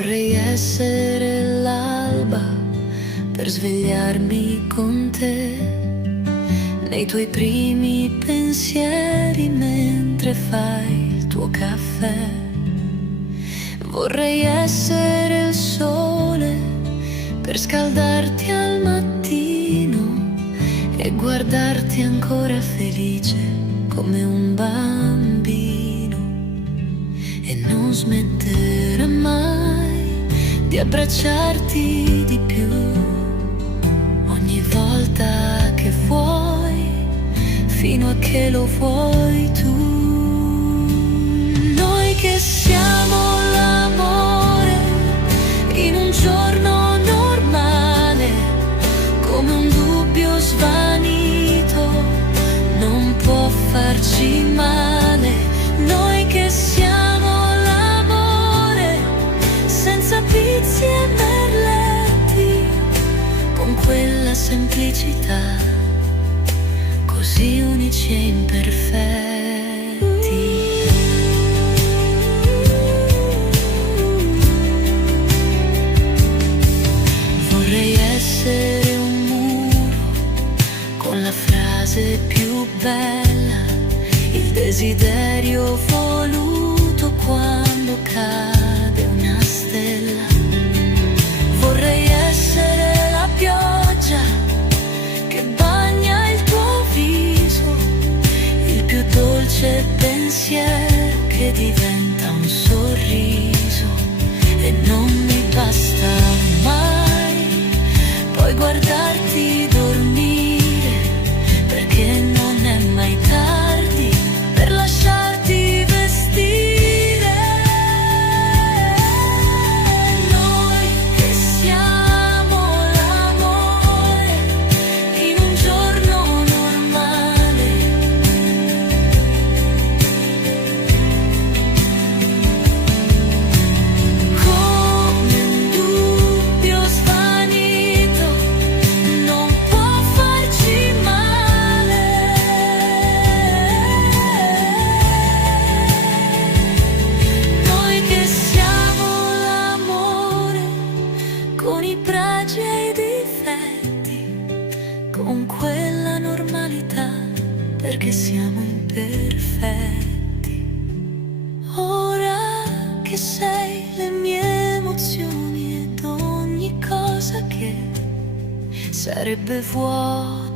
Vorrei essere l'alba per svegliarmi con te, nei tuoi primi pensieri mentre fai il tuo caffè. Vorrei essere il sole per scaldarti al mattino e guardarti ancora felice come un bambino, e non smettere mai di abbracciarti di più ogni volta che vuoi, fino a che lo vuoi tu. Noi che siamo l'amore in un giorno normale, come un dubbio svanito, non può farci male. Noi che siamo l'amore senza vizi e merletti, con quella semplicità, così unici e imperfetti. Vorrei essere un muro con la frase più bella, il desiderio voluto quando cade una stella. Vorrei essere la pioggia che bagna il tuo viso, il più dolce pensiero che diventa un sorriso. E non mi basta mai poi guardarti dormire, perché non è mai tardi per lasciarti vestire. Noi che siamo l'amore in un giorno normale, come un dubbio svanito, non può farci male. Noi che siamo l'amore con i pregi e i difetti, con quella normalità, perché siamo imperfetti. Ora che sei le mie emozioni ed ogni cosa che sarebbe vuota